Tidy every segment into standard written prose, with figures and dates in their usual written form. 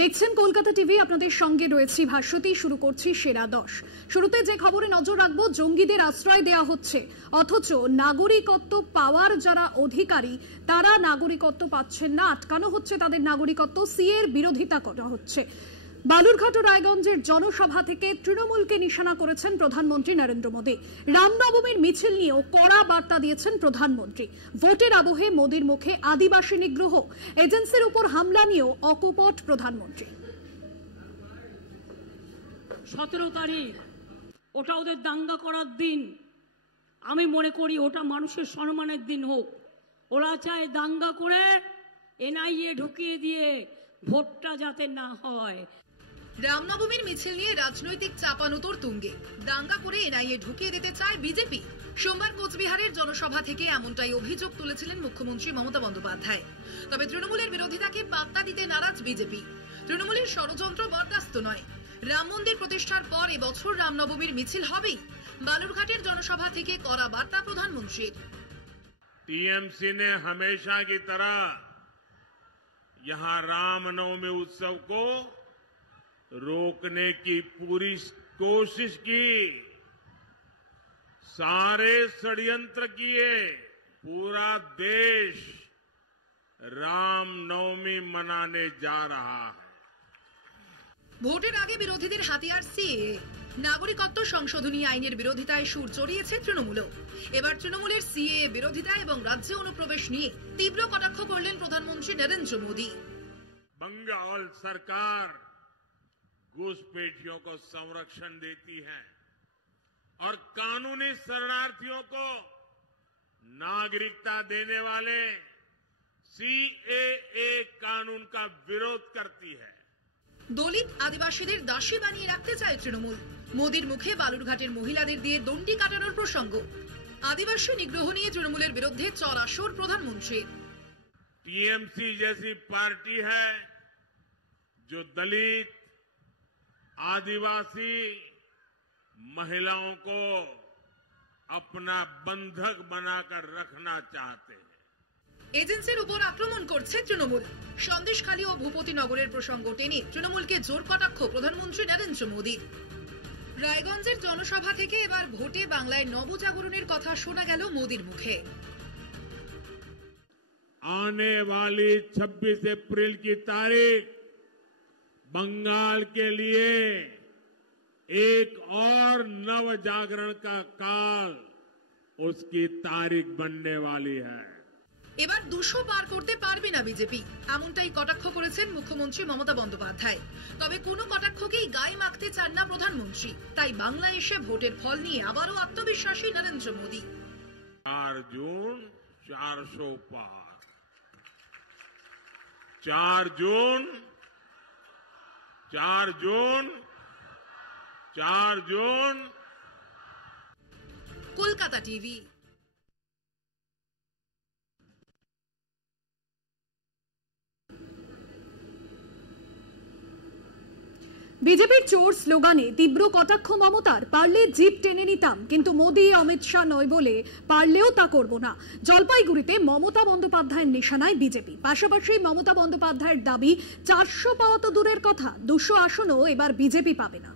দেখছেন কলকাতা টিভি, আপনাদের সঙ্গে রয়েছি ভাস্বতী। শুরু করছি সেরা 10। শুরুতে যে খবরে নজর রাখবো, জঙ্গিদের আশ্রয় দেওয়া হচ্ছে, অথচ নাগরিকত্ব পাওয়ার যারা অধিকারী তারা নাগরিকত্ব পাচ্ছেন না, আটকানো হচ্ছে তাদের নাগরিকত্ব। সিএ এর বিরোধিতা করা হচ্ছে। বালুরঘাট ও রায়গঞ্জের জনসভা থেকে তৃণমূলকে নিশানা করেছেন প্রধানমন্ত্রী নরেন্দ্র মোদী। রামনবমীর মিছিল নিয়েও কড়া বার্তা দিয়েছেন প্রধানমন্ত্রী। ভোটের আবহে মোদীর মুখে আদিবাসী নিগ্রহ, এজেন্সির উপর হামলা নিয়েও অকপট প্রধানমন্ত্রী। 17 তারিখ ওটা ওদের দাঙ্গা করার দিন। আমি মনে করি ওটা মানুষের সম্মানের দিন হোক। ওরা চায় দাঙ্গা করে এনআইএ ঢুকিয়ে দিয়ে ভোটটা যাতে না হয়। রামনবমীর মিছিল নিয়ে রাজনৈতিক চাপানুতোর তুঙ্গে। দাঙ্গা করে এনআইএ ঢুকিয়ে দিতে চায় বিজেপি। সোমবার কোচবিহারের জনসভা থেকে এমনটাই অভিযোগ তুলেছিলেন মুখ্যমন্ত্রী মমতা বন্দ্যোপাধ্যায়। তবে তৃণমূলের বিরোধিতাকে পাত্তা দিতে নারাজ বিজেপি। তৃণমূলের ষড়যন্ত্র বরদাস্ত নয়। রাম মন্দির প্রতিষ্ঠার পর এবছর রামনবমীর মিছিল হবেই। বালুরঘাটের জনসভা থেকে কড়া বার্তা প্রধানমন্ত্রীর। टीएमसी ने हमेशा की तरह यहां रामनवमी उत्सव को रोकने की पूरी कोशिश की, सारे षड्यंत्र किए। पूरा देश रामनवमी मनाने जा रहा है। ভোটের আগে বিরোধীদের হাতিয়ার সিএএ। নাগরিকত্ব সংশোধনী আইনের বিরোধিতায় সুর চড়িয়েছে তৃণমূলও। এবার তৃণমূলের সিএএ বিরোধিতা এবং রাজ্যে অনুপ্রবেশ নিয়ে তীব্র কটাক্ষ করলেন প্রধানমন্ত্রী নরেন্দ্র মোদী। बंगाल सरकार घुसपैठियों को संरक्षण देती है और कानूनी शरणार्थियों को नागरिकता देने वाले सीएए कानून का विरोध करती है। দলিত আদিবাসীদের দাসী বানিয়ে রাখতে চায় তৃণমূল। মোদীর মুখে বালুরঘাটের মহিলাদের দিয়ে দণ্ডি কাটানোর প্রসঙ্গ। আদিবাসী নিগ্রহ নিয়ে তৃণমূলের বিরুদ্ধে চড়াসর প্রধানমন্ত্রী। टीएमसी जैसी पार्टी है जो दलित आदिवासी महिलाओं को अपना बंधक बनाकर रखना चाहते हैं। এজেন্সির উপর আক্রমণ করছে তৃণমূল। সন্দেশখালী ও ভূপতিনগরের প্রসঙ্গ টেনে তৃণমূলকে জোর কটাক্ষ প্রধানমন্ত্রী নরেন্দ্র মোদী। রায়গঞ্জের জনসভা থেকে এবার ভোটে বাংলায় নবজাগরণের কথা শোনা গেল মোদীর মুখে। आने वाली 26 अप्रैल की तारीख बंगाल के लिए एक और नव जागरण का काल, उसकी तारीख बनने वाली है। এবার 200 পার করতে পারবে না বিজেপি, এমনটাই কটাক্ষ করেছেন মুখ্যমন্ত্রী মমতা বন্দ্যোপাধ্যায়। তবে কোনো কটাক্ষকেই গায়ে মাখতে চান না প্রধানমন্ত্রী। তাই বাংলায় এসে ভোটের ফল নিয়ে আবারও আত্মবিশ্বাসী নরেন্দ্র মোদী। 4 जून 400 पार, 4 जून 4 जून 4 जून। কলকাতা টিভি। বিজেপির চোর স্লোগানে তীব্র কটাক্ষ মমতার। পারলে জিপ টেনে নিতাম, কিন্তু মোদী অমিত শাহ নয় বলে পারলেও তা করব না। জলপাইগুড়িতে মমতা বন্দ্যোপাধ্যায়ের নিশানায় বিজেপি। পাশাপাশি মমতা বন্দ্যোপাধ্যায়ের দাবি 400 পাওয়া তো দূরের কথা, 200 আসনও এবার বিজেপি পাবে না।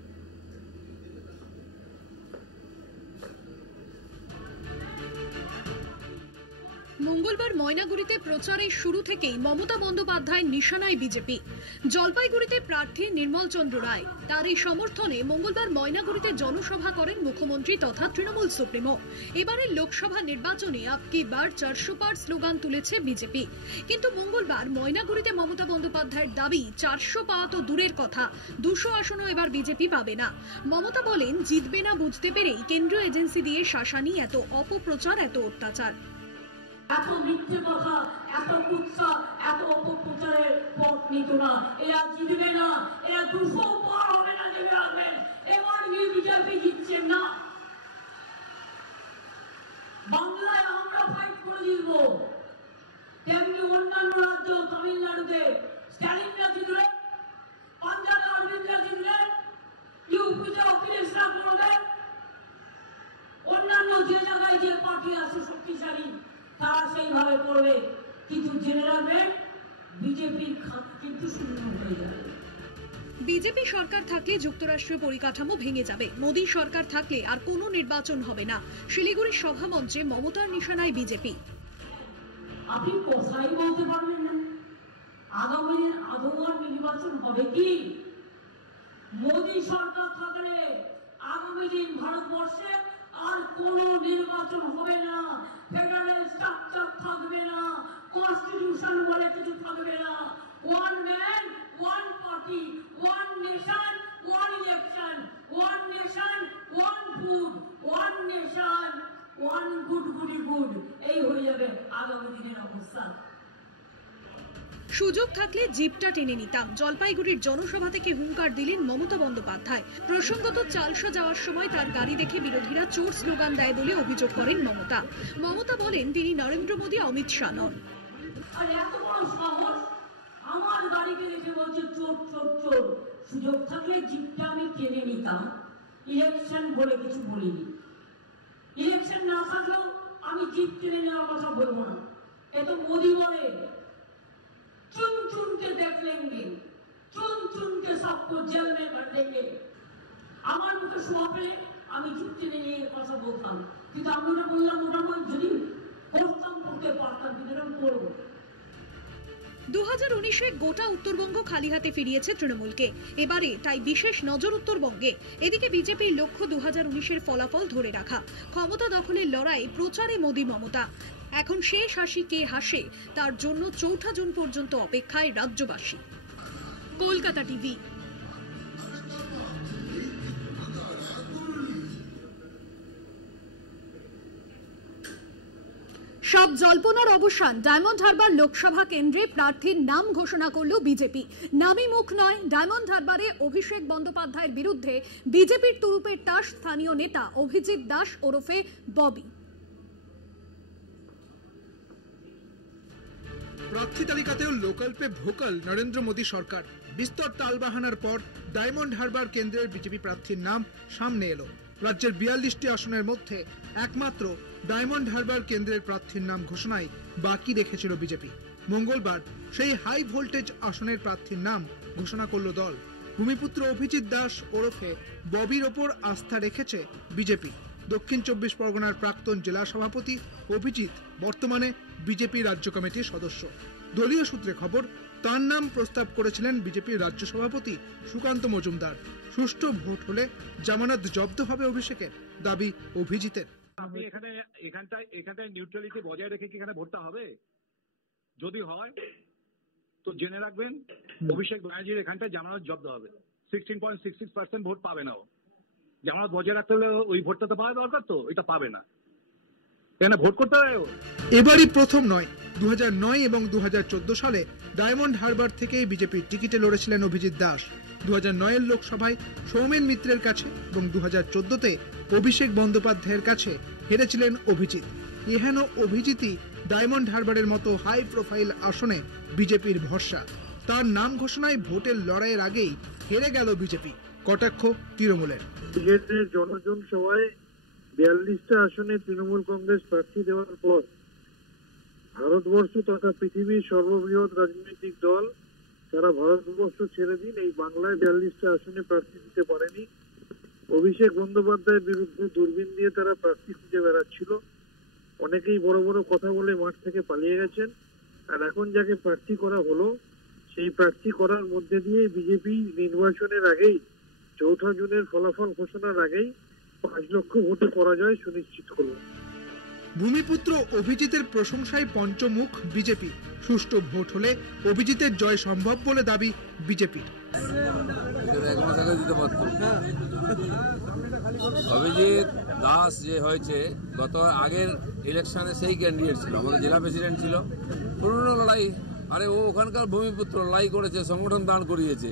মঙ্গলবার ময়নাগুড়িতে প্রচারের শুরু থেকেই মমতা বন্দ্যোপাধ্যায়ের নিশানায় বিজেপি। জলপাইগুড়িতে প্রার্থী নির্মল চন্দ্র রায়, তারই সমর্থনে মঙ্গলবার ময়নাগুড়িতে জনসভা করেন মুখ্যমন্ত্রী তথা তৃণমূল সুপ্রিমো। এবারের লোকসভা নির্বাচনে আপকি বার 400 পার স্লোগান তুলেছে বিজেপি। কিন্তু মঙ্গলবার ময়নাগুড়িতে মমতা বন্দ্যোপাধ্যায়ের দাবি 400 পাওয়া তো দূরের কথা, 200 আসনও এবার বিজেপি পাবে না। মমতা বলেন, জিতবে না বুঝতে পেরেই কেন্দ্রীয় এজেন্সি দিয়ে শাসানি, এত অপপ্রচার, এত অত্যাচার। এত মিথ্যে কথা, এত কুৎসা, এত অপপ্রচারের পথ নিত না। এরা জিতবে না, এরা 200 পার হবে না জেনে রাখবেন। এবার বিজেপি জিতছেন না। বাংলায় আমরা ফাইট করে জিতবো। তেমনি অন্যান্য রাজ্য, তামিলনাড়ুতে স্ট্যালিনরা জিতলে, পাঞ্জাবে অরবিন্দরা জিতলে, ইউপিতে অখিলেশরা করবে। অন্যান্য যে জায়গায় যে পার্টি আছে শক্তিশালী তারা সেইভাবে করবে। কিন্তু জেনে রাখবেন বিজেপির খাত কিন্তু শূন্য হয়ে যাবে। বিজেপি সরকার থাকলে যুক্তরাষ্ট্রীয় পরিকাঠামো ভেঙে যাবে, মোদী সরকার থাকলে আর কোনো নির্বাচন হবে না। শিলিগুড়ির সভামঞ্চে মমতার নিশানায় বিজেপি। আপনি কথাই বলতে পারবেন না আগামী দিন আদৌ আর নির্বাচন হবে কি? মোদী সরকার থাকলে আগামী দিন ভারতবর্ষে আর কোনো নির্বাচন হবে না, ফেডারেল স্ট্রাকচার থাকবে না, কনস্টিটিউশন বলে কিছু থাকবে না। One man one party, one nation one election, one nation one food, one nation one good goody good, এই হয়ে যাবে আগামী দিনের অবস্থা। সুযোগ থাকলে জিপটা টেনে নিতাম, জলপাইগুড়ির জনসভা থেকে হুঙ্কার দিলেন মমতা বন্দ্যোপাধ্যায়। প্রসঙ্গত চালসা যাওয়ার সময় তার গাড়ি দেখে বিরোধীরা চোর স্লোগান দেয় বলে অভিযোগ করেন মমতা। মমতা বলেন তিনি নরেন্দ্র মোদী, অমিত শাহ নন। আর এত বড় সাহস, আমার গাড়িকে দেখে বলছে চোর চোর চোর। সুযোগ থাকলে জিপটা আমি টেনে নিতাম, ইলেকশন বলে কিছু বলিনি। ইলেকশন না থাকলেও আমি জিপ টেনে নেওয়ার কথা বলবো না। এ তো মোদী বলে चुन चुन के देख लेंगे, चुन चुन के सबको जेल में भर देंगे। আমার মুখে শোয়া পেলে আমি জিপ টেনে নিয়ে কথা বলতাম, কিন্তু আমি ওটা বললাম ওটা যদি করতাম করতে পারতাম, কিন্তু এরকম করবো। 2019-এ গোটা উত্তরবঙ্গ খালি হাতে ফিরিয়েছে তৃণমূলকে, এবারে তাই বিশেষ নজর উত্তরবঙ্গে। এদিকে বিজেপির লক্ষ্য 2019-এর ফলাফল ধরে রাখা, ক্ষমতা দখলের লড়াই, প্রচারে মোদী মমতা। এখন শেষ হাসি কে হাসে তার জন্য 4 জুন পর্যন্ত অপেক্ষায় রাজ্যবাসী। কলকাতা টিভি। সব জল্পনার অবসান, ডায়মন্ড হারবার লোকসভা কেন্দ্রে প্রার্থীর নাম ঘোষণা করল বিজেপি। নামই মুখ নয়, ডায়মন্ড হারবারে অভিষেক বন্দ্যোপাধ্যায়ের বিরুদ্ধে বিজেপির তুরুপের তাস স্থানীয় নেতা অভিজিৎ দাস ওরফে ববি। প্রার্থী তালিকাতেও লোকাল পে ভোকাল নরেন্দ্র মোদী সরকার। বিস্তর তালবাহানার পর ডায়মন্ড হারবার কেন্দ্রের বিজেপি প্রার্থীর নাম সামনে এলো। রাজ্যের 42টি আসনের মধ্যে একমাত্র ডায়মন্ড হারবার কেন্দ্রের প্রার্থীর নাম ঘোষণায় বাকি রেখেছিল বিজেপি। মঙ্গলবার সেই হাই ভোল্টেজ আসনের প্রার্থীর নাম ঘোষণা করল দল। ভূমিপুত্র অভিজিৎ দাস ওরফে ববির ওপর আস্থা রেখেছে বিজেপি। দক্ষিণ 24 পরগনার প্রাক্তন জেলা সভাপতি অভিজিৎ বর্তমানে বিজেপি রাজ্য কমিটির সদস্য। দলীয় সূত্রে খবর, তার নাম প্রস্তাব করেছিলেন বিজেপির রাজ্য সভাপতি সুকান্ত মজুমদার। সুষ্ঠু ভোট হলে জামানত জব্দ হবে অভিষেকের, দাবি অভিজিতের। আপনি এখানটায় নিউট্রালিটি বজায় রেখে কি এখানে ভোটটা হবে? যদি হয় তো জেনে রাখবেন অভিষেক ব্যানার্জির এখানটায় জামানত জব্দ হবে। 16.66% ভোট পাবে না ও। জামানত বজায় রাখতে হলে ওই ভোটটা তো পাওয়া দরকার, তো এটা পাবে না, এখানে ভোট করতে হবে। এবারই প্রথম নয়, 2009 এবং 2014 সালে ডায়মন্ড হারবার থেকেই বিজেপির টিকিটে লড়েছিলেন অভিজিৎ দাস। 2009-এর লোকসভায় সৌমেন মিত্রের কাছে এবং 2014-তে অভিষেক বন্দ্যোপাধ্যায়ের কাছে হেরেছিলেন অভিজিৎ। এহেন অভিজিৎই ডায়মন্ড হারবারের মতো হাই প্রোফাইল আসনে বিজেপির ভরসা। তার নাম ঘোষণায় ভোটের লড়াইয়ের আগেই হেরে গেল বিজেপি, কটাক্ষ তৃণমূলের। বিজেপির জনজন সভায় 42টা আসনে তৃণমূল কংগ্রেস প্রার্থী দেওয়ার পর ভারতবর্ষ তথা পৃথিবীর সর্ববৃহৎ রাজনৈতিক দল যারা ভারতবর্ষ ছেড়ে দিন এই বাংলায় 42টা আসনে প্রার্থী দিতে পারেনি। অভিষেক বন্দ্যোপাধ্যায়ের বিরুদ্ধে দূরবীন দিয়ে তারা প্রার্থী খুঁজে বেড়াচ্ছিল। অনেকেই বড় বড় কথা বলে মাঠ থেকে পালিয়ে গেছেন। আর এখন যাকে প্রার্থী করা হলো সেই প্রার্থী করার মধ্যে দিয়ে বিজেপি নির্বাচনের আগেই 4 জুনের ফলাফল ঘোষণার আগেই 5 লক্ষ ভোটে পরাজয় সুনিশ্চিত করল। ভূমিপুত্র অভিজিতের প্রশংসায় পঞ্চমুখ বিজেপি। সুষ্ঠু ভোট হলে অভিজিতের জয় সম্ভব বলে দাবি বিজেপির। অভিজিৎ দাস যে হয়েছে গত আগের ইলেকশনে সেই ক্যান্ডিডেট ছিল, আমাদের জেলা প্রেসিডেন্ট ছিল। পুরনো লড়াই, আরে ও ওখানকার ভূমিপুত্র লড়াই করেছে, সংগঠন দান করিয়েছে,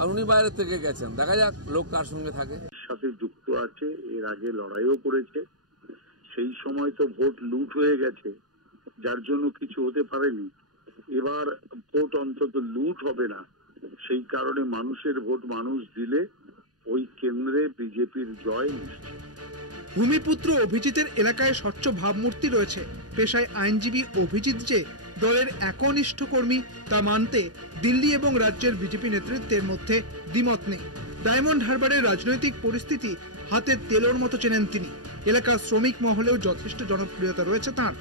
আর উনি বাইরের থেকে গেছেন। দেখা যাক লোক কার সঙ্গে থাকে। সাথে যুক্ত আছে, এর আগে লড়াইও করেছে। সেই সময় তো ভোট লুট হয়ে গেছে, যার জন্য কিছু হতে পারেনি। এবার ভোট অন্তত লুট হবে না, সেই কারণে মানুষের ভোট মানুষ দিলে ওই কেন্দ্রে বিজেপির জয় নিশ্চিত। ভূমিপুত্র অভিজিতের এলাকায় স্বচ্ছ ভাবমূর্তি রয়েছে। পেশায় আইনজীবী অভিজিৎ যে দলের একনিষ্ঠ কর্মী তা মানতে দিল্লি এবং রাজ্যের বিজেপি নেতৃত্বের মধ্যে দ্বিমত নেই। ডায়মন্ড হারবারের রাজনৈতিক পরিস্থিতি হাতের তেলের মতো চেনেন তিনি। এলাকার শ্রমিক মহলেও যথেষ্ট জনপ্রিয়তা রয়েছে তাঁর।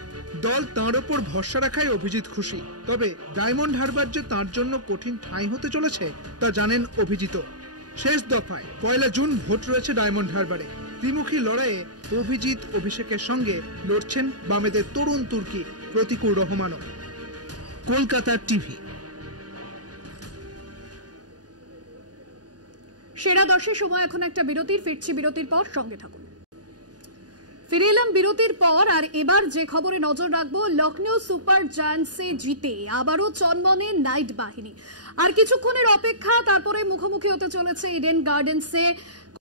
দল তাঁর ওপর ভরসা রাখায় অভিজিৎ খুশি। তবে ডায়মন্ড হারবার যে তাঁর জন্য কঠিন ঠাঁই হতে চলেছে তা জানেন অভিজিৎ। শেষ দফায় 1 জুন ভোট রয়েছে ডায়মন্ড হারবারে। ত্রিমুখী লড়াইয়ে অভিজিৎ অভিষেকের সঙ্গে লড়ছেন বামেদের তরুণ তুর্কি প্রতিকুর রহমানও। কলকাতা টিভি। সেরা 10-এর সময় এখন একটা বিরতির, ফিরছি বিরতির পর, সঙ্গে থাকুন। ফিরে এলাম বিরতির পর, আর এবার যে খবরে নজর রাখবো, লখনৌ সুপার জায়ান্টসে জিতে আবারও চনমনে নাইট বাহিনী। আর কিছুক্ষণের অপেক্ষা, তারপরে মুখোমুখি হতে চলেছে ইডেন গার্ডেন্সে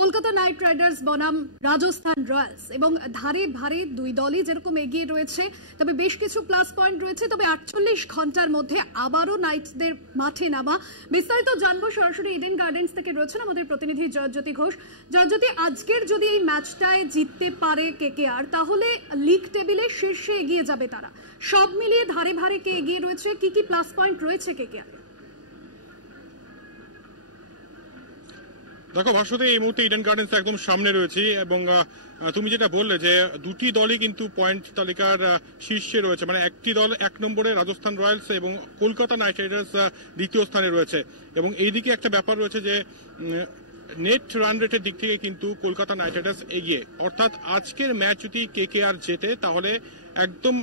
কলকাতা নাইট রাইডার্স বনাম রাজস্থান রয়্যালস। এবং ধারে ধারে দুই দলই যেরকম এগিয়ে রয়েছে, তবে বেশ কিছু প্লাস পয়েন্ট রয়েছে। তবে 48 ঘন্টার মধ্যে আবারও নাইটসদের মাঠে নামা। বিস্তারিত জানবো, সরাসরি ইডেন গার্ডেন্স থেকে রয়েছেন আমাদের প্রতিনিধি জয়জ্যোতি ঘোষ। জয়জ্যোতি, আজকের যদি এই ম্যাচটায় জিততে পারে কেকেআর, তাহলে লিগ টেবিলে শীর্ষে এগিয়ে যাবে তারা। সব মিলিয়ে ধারে ধারে কে এগিয়ে রয়েছে, কি কি প্লাস পয়েন্ট রয়েছে কেকেআর? দেখো ভাস্বতী, এই মুহূর্তে ইডেন গার্ডেন্স একদম সামনে রয়েছে এবং তুমি যেটা বললে যে দুটি দলই কিন্তু পয়েন্ট তালিকার শীর্ষে রয়েছে। মানে একটি দল 1 নম্বরে রাজস্থান রয়্যালস এবং কলকাতা নাইট রাইডার্স দ্বিতীয় স্থানে রয়েছে। এবং এইদিকে একটা ব্যাপার রয়েছে যে নেট রান রেটের দিক থেকে কিন্তু কলকাতা নাইট রাইডার্স এগিয়ে। অর্থাৎ আজকের ম্যাচ যদি কেকেআর জেতে তাহলে একদম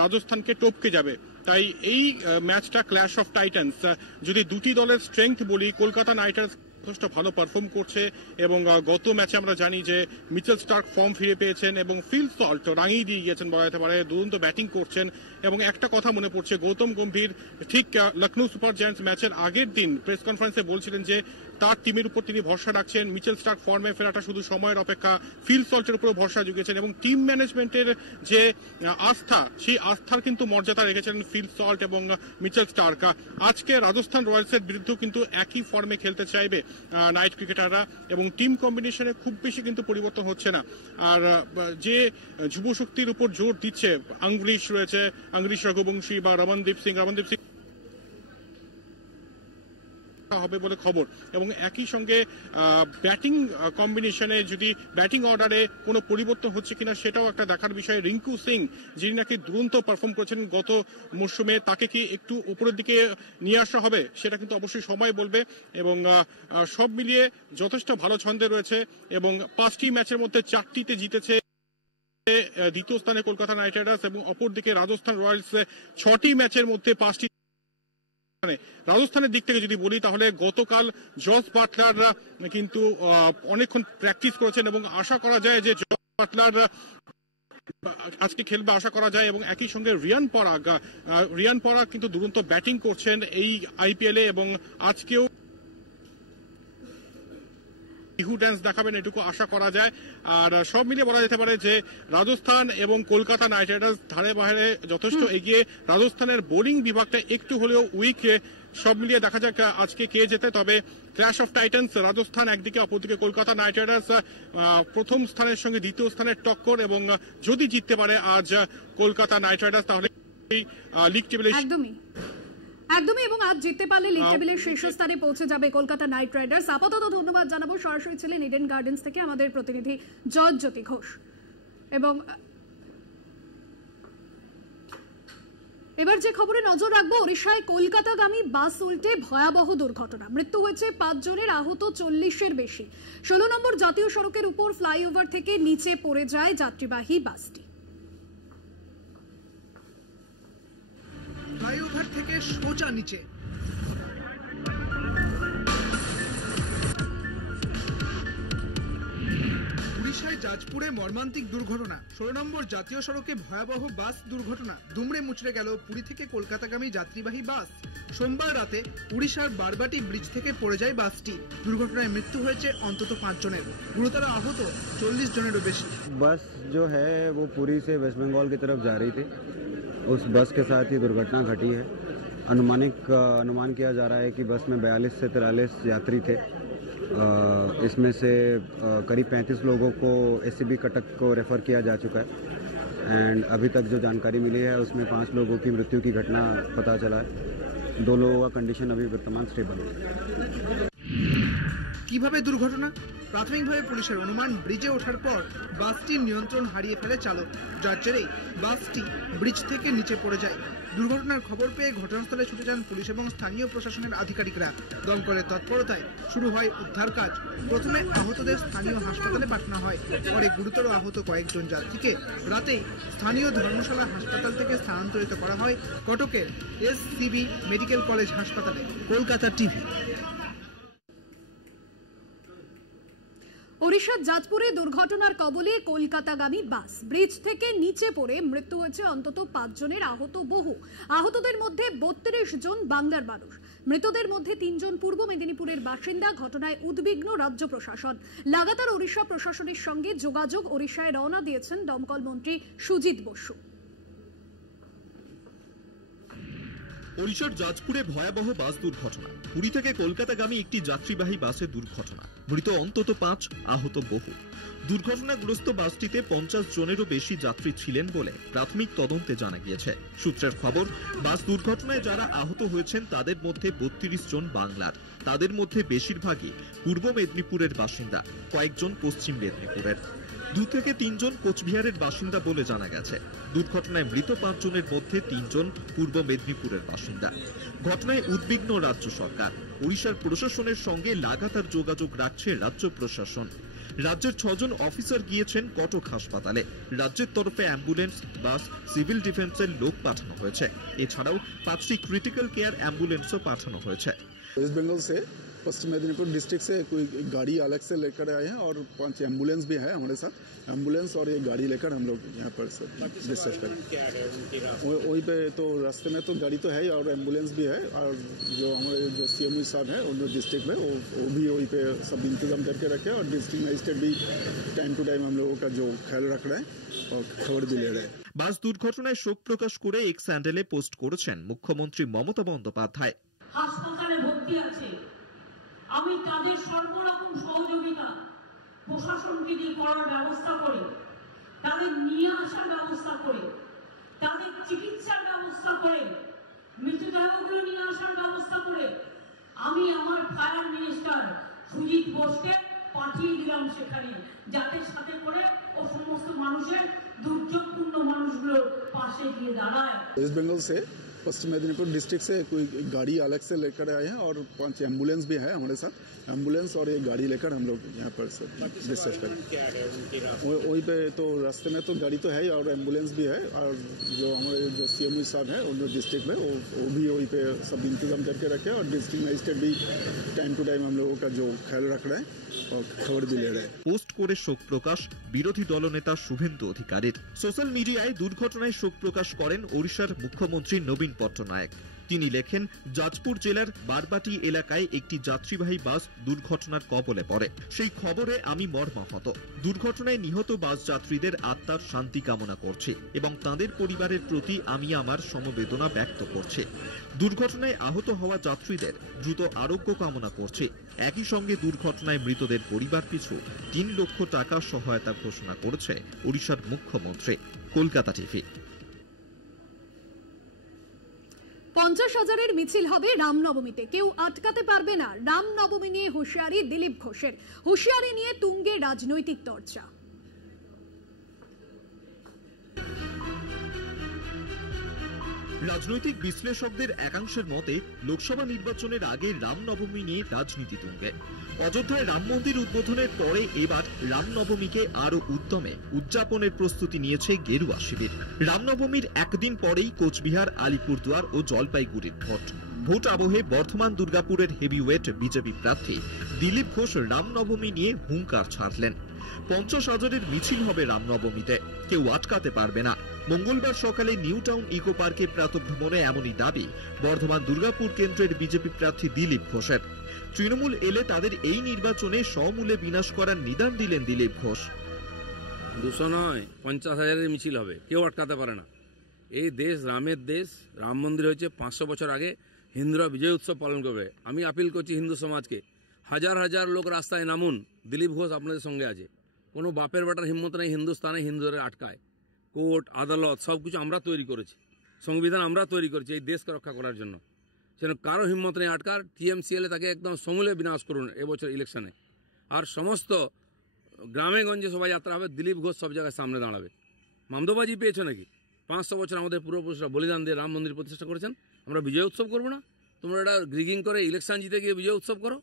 রাজস্থানকে টপকে যাবে। তাই এই ম্যাচটা ক্ল্যাশ অফ টাইটান্স। যদি দুটি দলের স্ট্রেংথ বলি, কলকাতা নাইট রাইডার্স যথেষ্ট ভালো পারফর্ম করছে এবং গত ম্যাচে আমরা জানি যে মিচেল স্টার্ক ফর্ম ফিরে পেয়েছেন এবং ফিল সল্ট রাঙিয়ে দিয়ে গিয়েছেন বলা যেতে পারে, দুরন্ত ব্যাটিং করছেন। এবং একটা কথা মনে পড়ছে, গৌতম গম্ভীর ঠিক লখনৌ সুপার জায়ান্টস ম্যাচের আগের দিন প্রেস কনফারেন্সে বলছিলেন যে তার টিমের উপর তিনি ভরসা রাখছেন, মিচেল স্টার্ক ফর্মে ফেরাটা শুধু সময়ের অপেক্ষা, ফিল সল্টের উপর ভরসা জুগিয়েছেন এবং টিম ম্যানেজমেন্টের যে আস্থা, সেই আস্থার কিন্তু মর্যাদা রেখেছেন ফিল সল্ট এবং মিচেল স্টার্ক। আজকে রাজস্থান রয়্যালসের বিরুদ্ধেও কিন্তু একই ফর্মে খেলতে চাইবে নাইট ক্রিকেটাররা এবং টিম কম্বিনেশনে খুব বেশি কিন্তু পরিবর্তন হচ্ছে না। আর যে যুব শক্তির উপর জোর দিচ্ছে, আংগ্রিশ রয়েছে, আংগ্রিশ রঘুবংশী বা রমনদীপ সিং হবে বলে খবর। এবং একই সঙ্গে ব্যাটিং কম্বিনেশনে যদি ব্যাটিং অর্ডারে কোনো পরিবর্তন হচ্ছে কিনা সেটাও একটা দেখার বিষয়। রিঙ্কু সিং, যিনি নাকি দুরন্ত পারফর্ম করেছেন গত মরশুমে, তাকে কি একটু উপরের দিকে নিয়ে আসা হবে সেটা কিন্তু অবশ্যই সময় বলবে। এবং সব মিলিয়ে যথেষ্ট ভালো ছন্দে রয়েছে এবং 5টি ম্যাচের মধ্যে 4টিতে জিতেছে। দ্বিতীয় স্থানে কলকাতা নাইট রাইডার্স এবং অপরদিকে রাজস্থান রয়্যালস 6টি ম্যাচের মধ্যে 5টি। রাজস্থানের দিক থেকে যদি বলি তাহলে গতকাল জস বাটলার কিন্তু অনেকক্ষণ প্র্যাকটিস করেছেন এবং আশা করা যায় যে জস বাটলার আজকে খেলবে আশা করা যায়। এবং একই সঙ্গে রিয়ান পরাগ কিন্তু দুরন্ত ব্যাটিং করছেন এই আইপিএলে এবং আজকেও বিহু ড্যান্স দেখাবেন এটুকু আশা করা যায়। আর সব মিলিয়ে বলা যেতে পারে যে রাজস্থান এবং কলকাতা নাইট রাইডার্স ধারে বাহারে যথেষ্ট এগিয়ে। রাজস্থানের বোলিং বিভাগটা একটু হলেও উইক। সব মিলিয়ে দেখা যাক আজকে কে জেতে। তবে ক্ল্যাশ অফ টাইটান্স, রাজস্থান একদিকে, অপরদিকে কলকাতা নাইট রাইডার্স প্রথম স্থানের সঙ্গে দ্বিতীয় স্থানের টক্কর। এবং যদি জিততে পারে আজ কলকাতা নাইট রাইডার্স তাহলে লিগ টেবিলে একদমই, এবং আজ জিততে পারলে লিগ টেবিলের শীর্ষস্থানে পৌঁছে যাবে কলকাতা নাইট রাইডার্স। আপাতত ধন্যবাদ জানাবো, সরাসরি ছিলেন ইডেন গার্ডেন্স থেকে আমাদের প্রতিনিধি জয়জ্যোতি ঘোষ। এবং এবার যে খবরে নজর রাখবো, ওড়িশায় কলকাতাগামী বাস উল্টে ভয়াবহ দুর্ঘটনা। মৃত্যু হয়েছে 5 জনের, আহত 40-এর বেশি। 16 নম্বর জাতীয় সড়কের উপর ফ্লাইওভার থেকে নিচে পড়ে যায় যাত্রীবাহী বাসটি। ফ্লাইওভার থেকে সোজা নিচে। উড়িষ্যায় জাজপুরে মর্মান্তিক দুর্ঘটনা। 16 নম্বর জাতীয় সড়কে ভয়াবহ বাস দুর্ঘটনা। দুমড়ে মুচড়ে গেল পুরী থেকে কলকাতাগামী যাত্রীবাহী বাস। সোমবার রাতে উড়িষ্যার বারবাটি ব্রিজ থেকে পড়ে যায় বাসটি। দুর্ঘটনায় মৃত্যু হয়েছে অন্তত 5 জনের, গুরুতর আহত 40 জনেরও বেশি। बस जो है वो पुरी से वेस्ट बंगाल की तरफ जा रही थी। उस बस के साथ ये दुर्घटना घटी है। अनुमान किया जा रहा है कि बस में 42 से 43 यात्री थे। इसमें से करीब 35 लोगों को एससीबी कटक को रेफर किया जा चुका है एंड अभी तक जो जानकारी मिली है उसमें 5 लोगों की मृत्यु की घटना पता चला है। 2 लोगों का कंडीशन अभी वर्तमान स्टेबल है। কিভাবে দুর্ঘটনা? প্রাথমিকভাবে পুলিশের অনুমান, ব্রিজে ওঠার পর বাসটি নিয়ন্ত্রণ হারিয়ে ফেলে চালক, যার জেরেই বাসটি ব্রিজ থেকে নিচে পড়ে যায়। দুর্ঘটনার খবর পেয়ে ঘটনাস্থলে ছুটে যান পুলিশ এবং স্থানীয় প্রশাসনের আধিকারিকরা। দমকলের তৎপরতায় শুরু হয় উদ্ধার কাজ। প্রথমে আহতদের স্থানীয় হাসপাতালে পাঠানো হয়, পরে গুরুতর আহত কয়েকজন যাত্রীকে রাতেই স্থানীয় ধর্মশালা হাসপাতাল থেকে স্থানান্তরিত করা হয় কটকের এসসিবি মেডিকেল কলেজ হাসপাতালে। কলকাতা টিভি। ওড়িশার জাজপুরে দুর্ঘটনার কবলে কলকাতাগামী বাস, ব্রিজ থেকে নিচে পড়ে মৃত্যু হয়েছে অন্তত 5 জনের, আহত বহু। আহতদের মধ্যে 32 জন বাংলার মানুষ। মৃতদের মধ্যে 3 জন পূর্ব মেদিনীপুরের বাসিন্দা। ঘটনায় উদ্বিগ্ন রাজ্য প্রশাসন। লাগাতার ওড়িশা প্রশাসনের সঙ্গে যোগাযোগ। ওড়িশায় রওনা দিয়েছেন দমকল মন্ত্রী সুজিত বসু। ওড়িশার জাজপুরে ভয়াবহ বাস দুর্ঘটনা। পুরী থেকে কলকাতাগামী একটি যাত্রীবাহী বাসে দুর্ঘটনা, মৃত অন্তত 5, আহত বহু। দুর্ঘটনাগ্রস্ত বাসটিতে 50 জনেরও বেশি যাত্রী ছিলেন বলে প্রাথমিক তদন্তে জানা গিয়েছে। সূত্রের খবর, বাস দুর্ঘটনায় যারা আহত হয়েছেন তাদের মধ্যে 32 জন বাংলার। তাদের মধ্যে বেশিরভাগই পূর্ব মেদিনীপুরের বাসিন্দা, কয়েকজন পশ্চিম মেদিনীপুরের। 2 থেকে 3 জন কোচবিহারের বাসিন্দা বলে জানা গেছে। দুর্ঘটনায় মৃত 5 জনের মধ্যে 3 জন পূর্ব মেদিনীপুরের বাসিন্দা। ঘটনায় উদ্বিগ্ন রাজ্য সরকার। ওড়িশার প্রশাসনের সঙ্গে লাগাতার যোগাযোগ রাখছে রাজ্য প্রশাসন। রাজ্যের 6 জন অফিসার গিয়েছেন কটক হাসপাতালে। রাজ্যের তরফে অ্যাম্বুলেন্স, বাস, সিভিল ডিফেন্সের লোক পাঠানো হয়েছে। এছাড়াও 5টি ক্রিটিক্যাল কেয়ার অ্যাম্বুলেন্সও পাঠানো হয়েছে। वेस्ट बंगाल से पश्चिम मेदिनीपुर डिस्ट्रिक्ट से कोई गाड़ी अलग से लेकर आए हैं और 5 एम्बुलेंस भी है हमारे साथ। एम्बुलेंस और ये गाड़ी लेकर हम लोग यहाँ पर डिस्कस करें। वहीं पे तो रास्ते में तो गाड़ी तो है ही और एम्बुलेंस भी है, और जो हमारे जो CMO साहब हैं उन डिस्ट्रिक्ट में वो भी वहीं पे सब इंतजाम करके रखे हैं, और डिस्ट्रिक्ट मजिस्ट्रेट भी टाइम टू टाइम हम लोगों का जो ख्याल रख रहे हैं और खबर भी ले रहे हैं। বাস দুর্ঘটনায় শোক প্রকাশ করে এক স্যান্ডেলে পোস্ট করেছেন মুখ্যমন্ত্রী মমতা বন্দ্যোপাধ্যায়। হাসপাতালে ভর্তি আছে, আমি তাদের সর্বরকম সহযোগিতা প্রশাসনকে দিয়ে করার ব্যবস্থা করে, তাদের নিয়ে আসার ব্যবস্থা করে, তাদের চিকিৎসার ব্যবস্থা করে, মৃতদেহগুলো নিয়ে আসার ব্যবস্থা করে আমি আমার ফায়ার মিনিস্টার সুজিত বোসকে পাঠিয়ে দিলাম সেখানে, যাতে সাথে করে ও সমস্ত মানুষের দুর্যোগপূর্ণ মানুষগুলোর পাশে গিয়ে দাঁড়ায়। वेस्ट बंगाल से पश्चिम मेदिनीपुर डिस्ट्रिक्ट से कोई गाड़ी अलग से लेकर आए हैं और 5 एम्बुलेंस भी है हमारे साथ। एम्बुलेंस और ये गाड़ी लेकर हम लोग यहाँ पर डिस्कस करें। वहीं पे तो रास्ते में तो गाड़ी तो है ही और एम्बुलेंस भी है, और जो हमारे जो CMO साहब हैं उन डिस्ट्रिक्ट में वो भी वहीं पे सब इंतजाम करके रखे हैं, और डिस्ट्रिक्ट मजिस्ट्रेट भी टाइम टू टाइम हम लोगों का जो ख्याल रख रहे हैं और खबर भी ले रहे हैं। পোস্ট করে শোক প্রকাশ বিরোধী দলনেতা শুভেন্দু অধিকারীর। সোশ্যাল মিডিয়ায় দুর্ঘটনায় শোক প্রকাশ করেন ওড়িশার মুখ্যমন্ত্রী নবীন পট্টনায়ক। তিনি লেখেন, জাজপুর জেলার বারবাটি এলাকায় একটি যাত্রীবাহী বাস দুর্ঘটনার কবলে পড়ে। সেই খবরে আমি মর্মাহত। দুর্ঘটনায় নিহত বাস যাত্রীদের আত্মার শান্তি কামনা করছি এবং তাদের পরিবারের প্রতি আমি আমার সমবেদনা ব্যক্ত করছি। দুর্ঘটনায় আহত হওয়া যাত্রীদের দ্রুত আরোগ্য কামনা করছি। একই সঙ্গে দুর্ঘটনায় মৃতদের পরিবার পিছু 3 লক্ষ টাকা সহায়তা ঘোষণা করেছে ওড়িশার মুখ্যমন্ত্রী। কলকাতা টিভি। 50,000-এর মিছিল হবে রামনবমীতে, কেউ আটকাতে পারবে না। রামনবমী নিয়ে হুঁশিয়ারি দিলীপ ঘোষের। হুঁশিয়ারি নিয়ে তুঙ্গে রাজনৈতিক চর্চা। রাজনৈতিক বিশ্লেষকদের একাংশের মতে, লোকসভা নির্বাচনের আগে রামনবমী নিয়ে রাজনীতি তুঙ্গে। অযোধ্যায় রাম মন্দির উদ্বোধনের পরে এবার রামনবমীকে আরো উদ্যমে উদযাপনের প্রস্তুতি নিয়েছে গেরুয়া শিবির। রামনবমীর একদিন পরেই কোচবিহার, আলিপুরদুয়ার ও জলপাইগুড়ির ভোট আবহে বর্ধমান দুর্গাপুরের হেভিওয়েট বিজেপি প্রার্থী দিলীপ ঘোষ রামনবমী নিয়ে হুঙ্কার ছাড়লেন। 50,000-এর মিছিল হবে রামনবমীতে, কেউ আটকাতে পারবে না। মঙ্গলবার সকালে নিউ টাউন ইকো পার্কে প্রাতঃভ্রমণে এমনই দাবি বর্ধমান দুর্গাপুর কেন্দ্রের বিজেপি প্রার্থী দিলীপ ঘোষের। তৃণমূল এলে তাদের এই নির্বাচনে সমূলে বিনাশ করার নিদান দিলেন দিলীপ ঘোষ। 200 নয়, 50,000-এর মিছিল হবে, কেউ আটকাতে পারে না। এই দেশ রামের দেশ। রাম মন্দির হয়েছে 500 বছর আগে। হিন্দুরা বিজয় উৎসব পালন করবে। আমি আপিল করছি হিন্দু সমাজকে, হাজার হাজার লোক রাস্তায় নামুন। দিলীপ ঘোষ আপনাদের সঙ্গে আছে। কোনো বাপের বেটার হিম্মত নেই হিন্দুস্তানে হিন্দুদের আটকায়। কোর্ট আদালত সব কিছু আমরা তৈরি করেছি, সংবিধান আমরা তৈরি করেছি এই দেশকে রক্ষা করার জন্য। সেন কারো হিম্মত নেই আটকার। টিএমসিএলে তাকে একদম সমূলে বিনাশ করুন এবছর ইলেকশনে। আর সমস্ত গ্রামে গঞ্জে শোভাযাত্রা হবে, দিলীপ ঘোষ সব জায়গায় সামনে দাঁড়াবে। মামদোবাজি পেয়েছো নাকি? 500 বছর আমাদের পূর্বপুরুষরা বলিদান দিয়ে রাম মন্দির প্রতিষ্ঠা করেছেন। আমরা বিজয় উৎসব করবো না? তোমরা এটা গ্রিগিং করে ইলেকশন জিতে গিয়ে বিজয় উৎসব করো।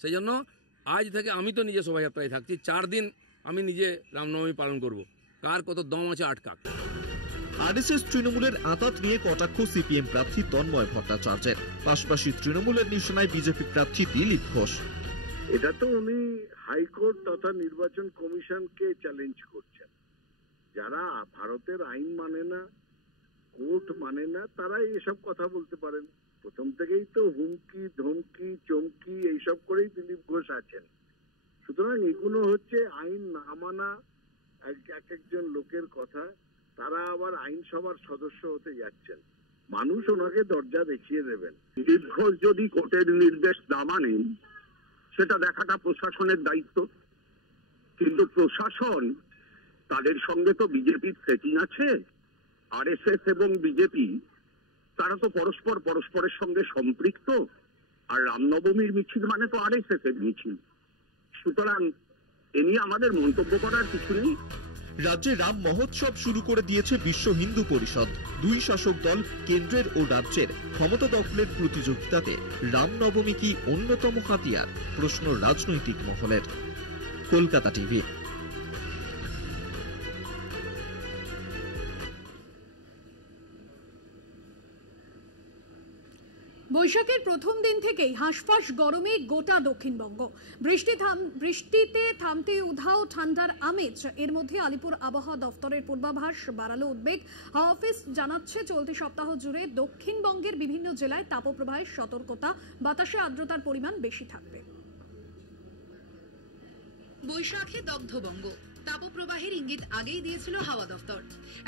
সেই জন্য আজ থেকে আমি তো নিজে শোভাযাত্রায় থাকছি, 4 দিন আমি নিজে রামনবমী পালন করব। কার কত দম আছে আটকাক। আরএসএস তৃণমূলের আঁতাত নিয়ে কটাক্ষ সিপিএম প্রার্থী তন্ময় ভট্টাচার্যের, পাশাপাশি তৃণমূলের নিশানায় বিজেপি প্রার্থী দিলীপ ঘোষ। এটা তো উনি হাইকোর্ট তথা নির্বাচন কমিশনকে চ্যালেঞ্জ করছেন। যারা ভারতের আইন মানে না, কোর্ট মানে না, তারাই এসব কথা বলতে পারেন। প্রথম থেকেই তো হুমকি ধমকি চমকি এইসব করেই দিলীপ ঘোষ আছেন। সুতরাং এগুলো হচ্ছে আইন না মানা এক একজন লোকের কথা। তারা আবার আইনসভার সদস্য হতে যাচ্ছেন। মানুষ ওনাকে দরজা দেখিয়ে দেবেন। দিলীপ ঘোষ যদি কোর্টের নির্দেশ না মানেন সেটা দেখাটা প্রশাসনের দায়িত্ব। কিন্তু প্রশাসন, তাদের সঙ্গে তো বিজেপির সেটিং আছে। আরএসএস এবং বিজেপি তারা তো পরস্পরের সঙ্গে সম্পৃক্ত। আর রামনবমীর মিছিল মানে তো আরএসএস এর মিছিল। সুতরাং এ নিয়ে আমাদের মন্তব্য করার কিছু নেই। রাজ্যে রাম মহোৎসব শুরু করে দিয়েছে বিশ্ব হিন্দু পরিষদ। দুই শাসক দল কেন্দ্রের ও রাজ্যের ক্ষমতা দখলের প্রতিযোগিতাতে রামনবমী কি অন্যতম হাতিয়ার? প্রশ্ন রাজনৈতিক মহলের। কলকাতা টিভি। বৈশাখের প্রথম দিন থেকেই হাঁসফাঁস গরমে গোটা দক্ষিণবঙ্গ। বৃষ্টিতে থামতে উধাও ঠান্ডার আমেজ। এর মধ্যে আলিপুর আবহাওয়া দফতরের পূর্বাভাস বাড়ালো উদ্বেগ। হাওয়া অফিস জানাচ্ছে চলতি সপ্তাহ জুড়ে দক্ষিণবঙ্গের বিভিন্ন জেলায় তাপপ্রবাহের সতর্কতা, বাতাসে আর্দ্রতার পরিমাণ বেশি থাকবে। বৈশাখে দগ্ধবঙ্গ, তাপপ্রবাহের ইঙ্গিত আগেই দিয়েছিল হাওয়া দফতর।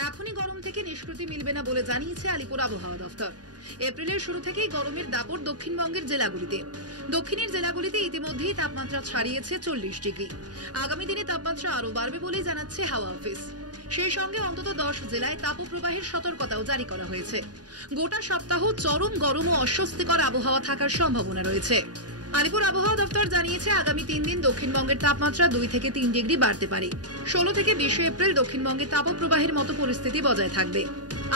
এখনই গরম থেকে নিষ্কৃতি মিলবে না বলে জানিয়েছে আলিপুর আবহাওয়া দফতর। এপ্রিলের শুরু থেকেই গরমের দাপট দক্ষিণবঙ্গের জেলাগুলিতে। দক্ষিণের জেলাগুলিতে ইতিমধ্যেই তাপমাত্রা ছাড়িয়েছে 40 ডিগ্রি। আগামী দিনে তাপমাত্রা আরও বাড়বে বলে জানাচ্ছে হাওয়া অফিস। সেই সঙ্গে অন্তত 10 জেলায় তাপপ্রবাহের সতর্কতাও জারি করা হয়েছে। গোটা সপ্তাহ চরম গরম ও অস্বস্তিকর আবহাওয়া থাকার সম্ভাবনা রয়েছে। আলিপুর আবহাওয়া দফতর জানিয়েছে আগামী 3 দিন দক্ষিণবঙ্গের তাপমাত্রা 2 থেকে 3 ডিগ্রি বাড়তে পারে। 16 থেকে 20 এপ্রিল দক্ষিণবঙ্গে তাপপ্রবাহের মতো পরিস্থিতি বজায় থাকবে।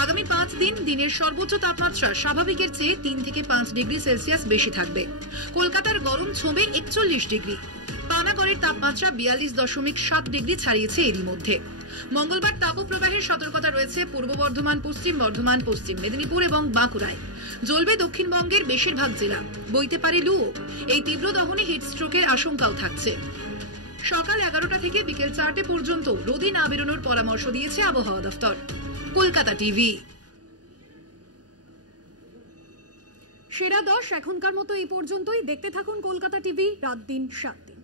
আগামী 5 দিন দিনের সর্বোচ্চ তাপমাত্রা স্বাভাবিকের চেয়ে 3 থেকে 5 ডিগ্রি সেলসিয়াস বেশি থাকবে। কলকাতার গরম ছোঁবে 41 ডিগ্রি। পানাগড়ের তাপমাত্রা 42.7 ডিগ্রি ছাড়িয়েছে এরই মধ্যে। মঙ্গলবার তাপপ্রবাহের সতর্কতা রয়েছে পূর্ব বর্ধমান, পশ্চিম বর্ধমান, পশ্চিম মেদিনীপুর এবং বাঁকুড়ায়। জ্বলবে দক্ষিণবঙ্গের বেশিরভাগ জেলা, বইতে পারে লুও। এই তীব্র দহনে হিটস্ট্রোকের আশঙ্কাও থাকছে। সকাল 11টা থেকে বিকেল 4টে পর্যন্ত রোদে না বেরোনোর পরামর্শ দিয়েছে আবহাওয়া দফতর। কলকাতা টিভি। সেরা 10 এখনকার মতো এই পর্যন্তই। দেখতে থাকুন কলকাতা টিভি, রাত দিন 7 দিন।